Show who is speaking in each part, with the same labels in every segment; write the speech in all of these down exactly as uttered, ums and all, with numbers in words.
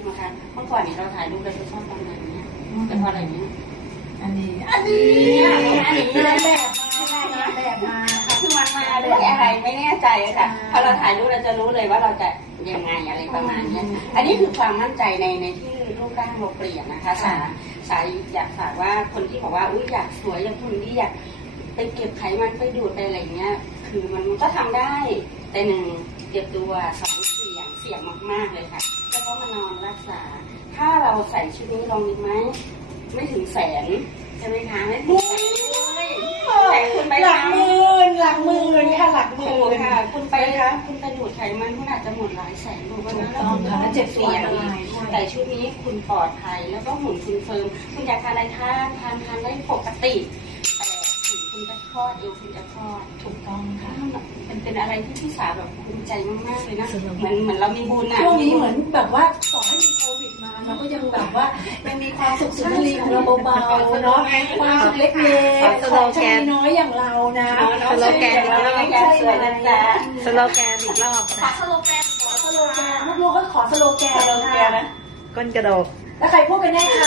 Speaker 1: ไหมคะเมื่อก่อนนี้เราถ่ายรูปเราจะชอบประมาณนี้แต่พออะไรเนี้ย
Speaker 2: อันนี้อันนี้อันนี้แบบมาแบบมา
Speaker 1: คือมันมาด้วยอะไรไม่แน่ใจค่ะพอเราถ่ายรูปเราจะรู้เลยว่าเราจะยังไงอะไรประมาณนี้อันนี้คือความมั่นใจในในที่รูปร่างเราเปลี่ยนนะคะสาสายอยากฝากว่าคนที่บอกว่าอุ้ยอยากสวยอยากหุ่นดีอยากไปเก็บไขมันไปดูดไปอะไรเงี้ยคือมันก็ทำได้แต่หนึ่งเก็บตัวสองเสี่ยงเสี่ยงมากๆเลยค่ะแล้วก็มานอนรักษาถ้าเราใส่ชุดนี้ลองดีไหมไม่ถึงแสนใช่ไหมคะไม่ถึงแสนเลยแต่คุณไป
Speaker 2: หลักหมื่นหลักหมื่นค่ะหลักหมื่น
Speaker 1: ค่ะคุณไปคะคุณไปดูดไขมันคุณอาจจะหมดหลายแสนดูวันนั้นแล้วคุณจะเจ็บเสี่ยงแต่ชุดนี้คุณปลอดภัยแล้วก็หุ่นคุณเฟิร์มคุณอยากทานอะไรทานทานทานได้ปกติแต่หุ่นคุณจะคลอดเอวคุณจะคลอด
Speaker 2: ถูกต้องค่ะ
Speaker 1: มันเป็นอะไรที่พี่สาวแบบภูมิใจมากๆเลยนะเหมือนเหมือนเรามีบุญอ่ะ
Speaker 2: ช่วงนี้เหมือนแบบว่าต่อให้มีโควิดมาเราก็ยังแบบว่ายังมีความสุขสุนทรีของเราเบาๆเนาะความสุขเล็กๆสโลแกนน้อยอย่างเรานะ
Speaker 1: สโลแกนเราไม่ใช่สวยนะจ๊ะ
Speaker 3: สโลแกนอีกรอบ
Speaker 2: ขอสโลแกนขอสโลแกนลูกๆก็ขอสโลแกนเลยค่ะ
Speaker 3: ก้นกระโดด
Speaker 2: แล้วใครพูดกันแน่คะ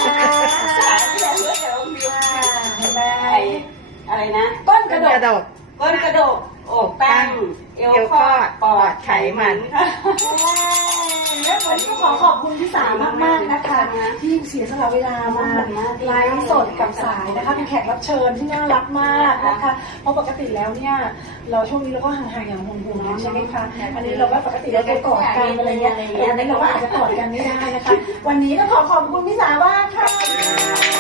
Speaker 1: อะไรนะ
Speaker 2: ก้นกระโดด
Speaker 1: ก้นกระโดดอกตั้งเอวคอดปอดไขมันค่ะ
Speaker 2: แล้ววันนี้ก็ขอขอบคุณพี่สามากมากนะคะที่เสียสละเวลามาไลฟ์สดกับสายนะคะเป็นแขกรับเชิญที่น่ารักมากนะคะเพราะปกติแล้วเนี่ยเราช่วงนี้เราก็ห่างๆอย่างห่วงๆใช่ไหมคะอันนี้เราก็ปกติเราจะกอดกันอะไรเงี้ยแต่อันนี้เราก็อาจจะกอดกันไม่ได้นะคะวันนี้ก็ขอขอบคุณพี่สามากค่ะ